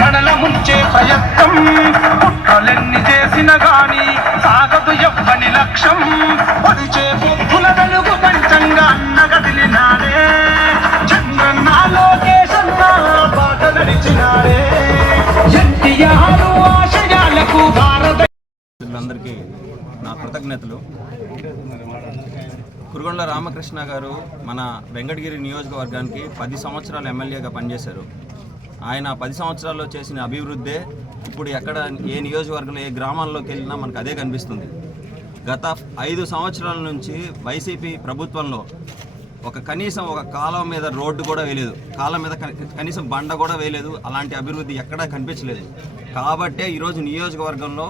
కడల ముంచే ప్రయత్నం పుట్టలెన్ని చేసిన గాని సాగదు ఎవ్వని లక్ష్యం పొడిచే పొద్దుల వెలుగు పంచంగా అన్నగదిలినాడే చంద్రన్న లోకేశన్న బాట నడిచినాడే ఎన్టీఆర్ ఆశయాలకు అందరికీ నా కృతజ్ఞతలు. కురుగొండ్ల రామకృష్ణ గారు మన వెంకటగిరి నియోజకవర్గానికి 10 సంవత్సరాలు ఎమ్మెల్యేగా పనిచేశారు. ఆయన 10 సంవత్సరాల్లో చేసిన అభివృద్ధే ఇప్పుడు ఎక్కడ ఏ నియోజకవర్గంలో ఏ గ్రామాల్లోకి వెళ్ళినా మనకు అదే కనిపిస్తుంది. గత 5 సంవత్సరాల నుంచి వైసీపీ ప్రభుత్వంలో కనీసం ఒక కాలం మీద రోడ్డు కూడా వేయలేదు, కాలం మీద కనీసం బండ కూడా వేయలేదు. అలాంటి అభివృద్ధి ఎక్కడా కనిపించలేదు. కాబట్టే ఈరోజు నియోజకవర్గంలో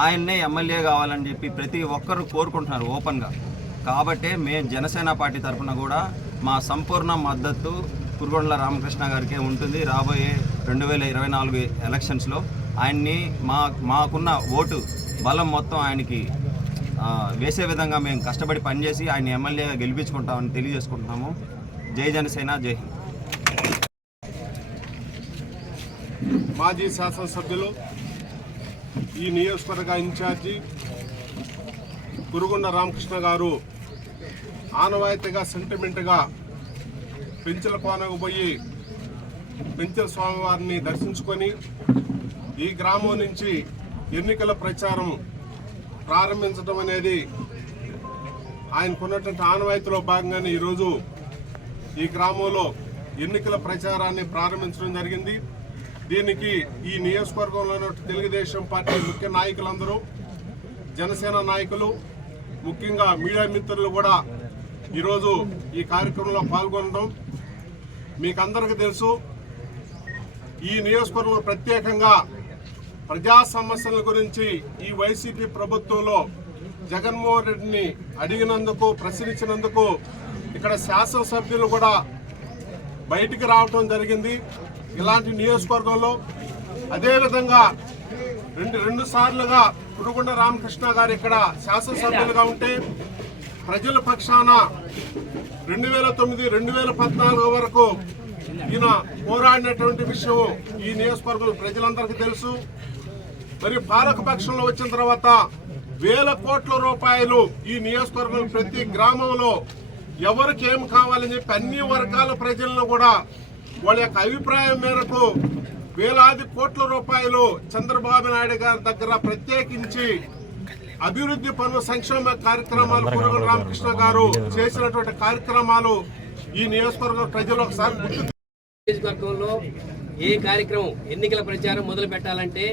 ఆయన్నే ఎమ్మెల్యే కావాలని చెప్పి ప్రతి ఒక్కరు కోరుకుంటున్నారు ఓపెన్గా. కాబట్టే మేము జనసేన పార్టీ తరఫున కూడా మా సంపూర్ణ మద్దతు కురుగొండ్ల రామకృష్ణ గారికే ఉంటుంది. రాబోయే 2024 ఎలక్షన్స్లో ఆయన్ని మాకున్న ఓటు బలం మొత్తం ఆయనకి వేసే విధంగా మేము కష్టపడి పనిచేసి ఆయన ఎమ్మెల్యేగా గెలిపించుకుంటామని తెలియజేసుకుంటున్నాము. జై జనసేన, జై హింద్. మాజీ శాసనసభ్యులు, ఈ నియోజకవర్గ ఇన్ఛార్జి కురుగొండ్ల రామకృష్ణ గారు ఆనవాయితీగా సెంటిమెంట్గా పెంచల కోనకు పోయి పెంచల స్వామివారిని దర్శించుకొని ఈ గ్రామం నుంచి ఎన్నికల ప్రచారం ప్రారంభించడం అనేది ఆయనకున్నటువంటి ఆనవాయితీలో భాగంగానే ఈరోజు ఈ గ్రామంలో ఎన్నికల ప్రచారాన్ని ప్రారంభించడం జరిగింది. దీనికి ఈ నియోజకవర్గంలో తెలుగుదేశం పార్టీ ముఖ్య నాయకులందరూ, జనసేన నాయకులు, ముఖ్యంగా మీడియా మిత్రులు కూడా ఈరోజు ఈ కార్యక్రమంలో పాల్గొనడం మీకు అందరికీ తెలుసు. ఈ నియోజకవర్గంలో ప్రత్యేకంగా ప్రజా సమస్యల గురించి ఈ వైసీపీ ప్రభుత్వంలో జగన్మోహన్ రెడ్డిని అడిగినందుకు, ప్రశ్నించినందుకు ఇక్కడ శాసనసభ్యులు కూడా బయటికి రావటం జరిగింది. ఇలాంటి నియోజకవర్గంలో అదేవిధంగా రెండు సార్లుగా కురుగొండ్ల రామకృష్ణ గారు ఇక్కడ శాసనసభ్యులుగా ఉంటే ప్రజల పక్షాన 2009, 2014 వరకు ఈయన పోరాడినటువంటి విషయం ఈ నియోజకవర్గంలో ప్రజలందరికీ తెలుసు. మరి పాలకపక్షంలో వచ్చిన తర్వాత వేల కోట్ల రూపాయలు ఈ నియోజకవర్గంలో ప్రతి గ్రామంలో ఎవరికి ఏం కావాలని చెప్పి అన్ని వర్గాల ప్రజలను కూడా వాళ్ళ యొక్క అభిప్రాయం మేరకు వేలాది కోట్ల రూపాయలు చంద్రబాబు నాయుడు గారి దగ్గర ప్రత్యేకించి అభివృద్ధి పనులు, సంక్షేమ కార్యక్రమాలు కురుగొండ్ల రామకృష్ణ గారు చేసినటువంటి కార్యక్రమాలు ఈ నియోజకవర్గ ప్రజలు ఒకసారి నియోజకవర్గంలో ఏ కార్యక్రమం ఎన్నికల ప్రచారం మొదలు పెట్టాలంటే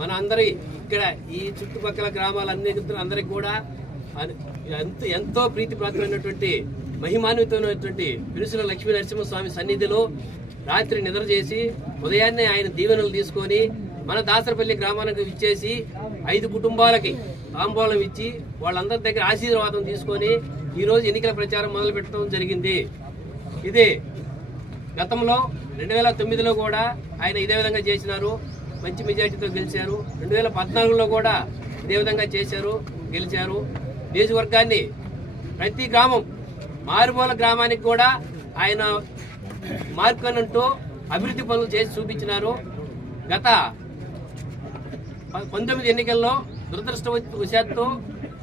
మన అందరి ఇక్కడ ఈ చుట్టుపక్కల గ్రామాలన్నింటికి కూడా ఎంతో ప్రీతిపాత్రమైనటువంటి మహిమాన్వితమైనటువంటి పిరుసుల లక్ష్మీ నరసింహస్వామి సన్నిధిలో రాత్రి నిద్ర చేసి ఉదయాన్నే ఆయన దీవెనలు తీసుకొని మన దాసరపల్లి గ్రామానికి ఇచ్చేసి 5 కుటుంబాలకి తాంబూలం ఇచ్చి వాళ్ళందరి దగ్గర ఆశీర్వాదం తీసుకొని ఈరోజు ఎన్నికల ప్రచారం మొదలు పెట్టడం జరిగింది. ఇదే గతంలో 2009లో కూడా ఆయన ఇదే విధంగా చేసినారు, మంచి మెజార్టీతో గెలిచారు. 2014లో కూడా ఇదే విధంగా చేశారు, గెలిచారు. నియోజకవర్గాన్ని ప్రతి గ్రామం మారుమూల గ్రామానికి కూడా ఆయన మార్పునంటూ అభివృద్ధి పనులు చేసి చూపించినారు. గత 19 ఎన్నికల్లో దురదృష్టవశాత్తు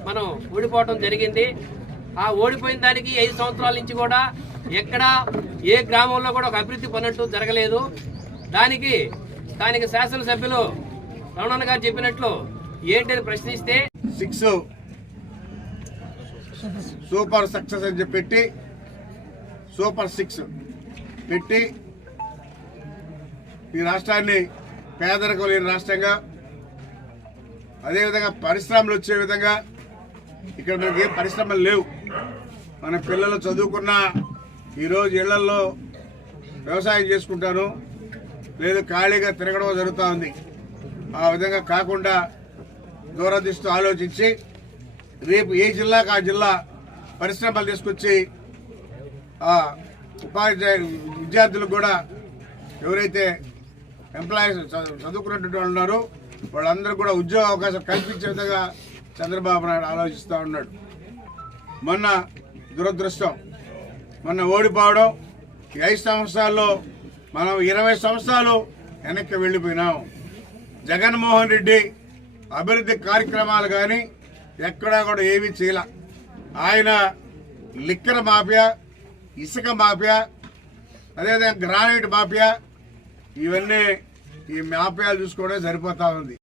మనం ఓడిపోవడం జరిగింది. ఆ ఓడిపోయిన దానికి 5 సంవత్సరాల నుంచి కూడా ఎక్కడా ఏ గ్రామంలో కూడా ఒక అభివృద్ధి పనంటూ జరగలేదు. దానికి స్థానిక శాసనసభ్యులు రమణన్న గారు చెప్పినట్లు ఏంటని ప్రశ్నిస్తే 6 సూపర్ సక్సెస్ అని పెట్టి సూపర్ 6 పెట్టి ఈ రాష్ట్రాన్ని పేదరికం లేని రాష్ట్రంగా, అదేవిధంగా పరిశ్రమలు వచ్చే విధంగా, ఇక్కడ మనకి ఏం పరిశ్రమలు లేవు. మన పిల్లలు చదువుకున్న ఈరోజు ఇళ్లలో వ్యవసాయం చేసుకుంటాను, లేదు ఖాళీగా తిరగడం జరుగుతూ ఉంది. ఆ విధంగా కాకుండా దూరదృష్టితో ఆలోచించి రేపు ఏ జిల్లాకు ఆ జిల్లా పరిశ్రమలు తీసుకొచ్చి ఉపాధ్యాయ విద్యార్థులకు కూడా ఎవరైతే ఎంప్లాయీస్ చదువుకున్నటువంటి వాళ్ళు ఉన్నారు, వాళ్ళందరూ కూడా ఉద్యోగ అవకాశం కల్పించే విధంగా చంద్రబాబు నాయుడు ఆలోచిస్తూ ఉన్నాడు. మొన్న దురదృష్టం, మొన్న ఓడిపోవడం, ఈ 5 సంవత్సరాల్లో మనం 20 సంవత్సరాలు వెనక్కి వెళ్ళిపోయినాం. జగన్మోహన్ రెడ్డి అభివృద్ధి కార్యక్రమాలు కానీ ఎక్కడా కూడా ఏమీ చేయాల. ఆయన లిక్కర్ మాఫియా, ఇసుక మాఫియా, అదేవిధంగా గ్రానైట్ మాఫియా, ఇవన్నీ ఈ మాఫియాలు చూసుకోవడం సరిపోతా ఉంది.